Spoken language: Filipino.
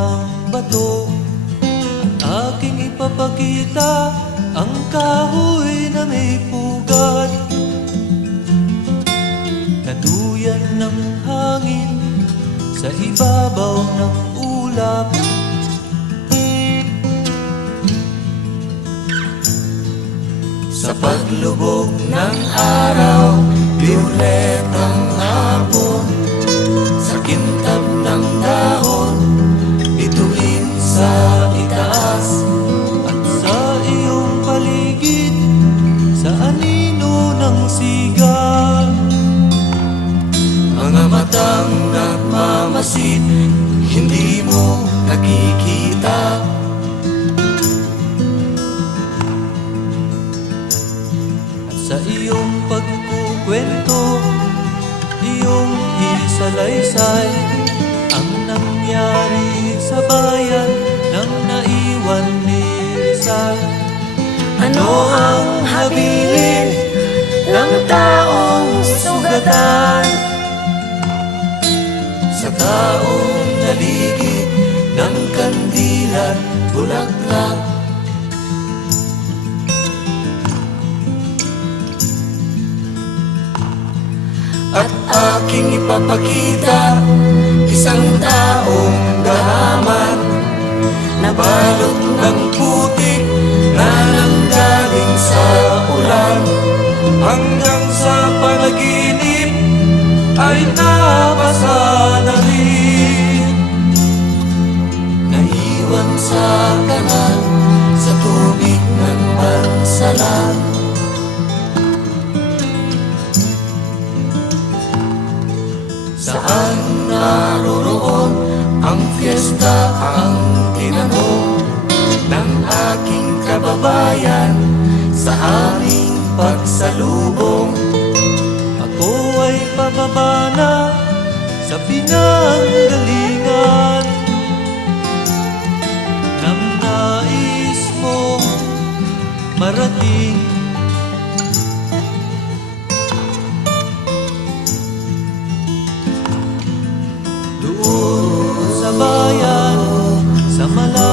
ng bato at aking ipapakita ang kahoy na may pugat. Naduyan ng hangin sa ibabaw ng ulap. Sa paglubog ng araw, biyuletang hapon, sa kintab ng dahon, bituin sa itaas. At sa iyong paligid, sa anino ng siga, mga matang nagmamasid, hindi mo nakikita. Sa iyong pagkukwento, iyong isalaysay ang nangyari sa bayan ng naiwan ni Rizal. Ano ang habilin ng taong sugatan sa taong naligid ng kandilat bulaklak? At aking ipapakita isang taong gahaman na balot ng putik na nanggaling sa ulan, hanggang sa panaginip ay nabasa na rin. Naiwan sa kanal sa tubig ng bansalan. Saan naroroon ang fiesta, ang tinanong ng aking kababayan sa aming pagsalubong? Ako ay pababa na sa pinanggalingan ng nais mong marating. Doon sa bayan, sa malayo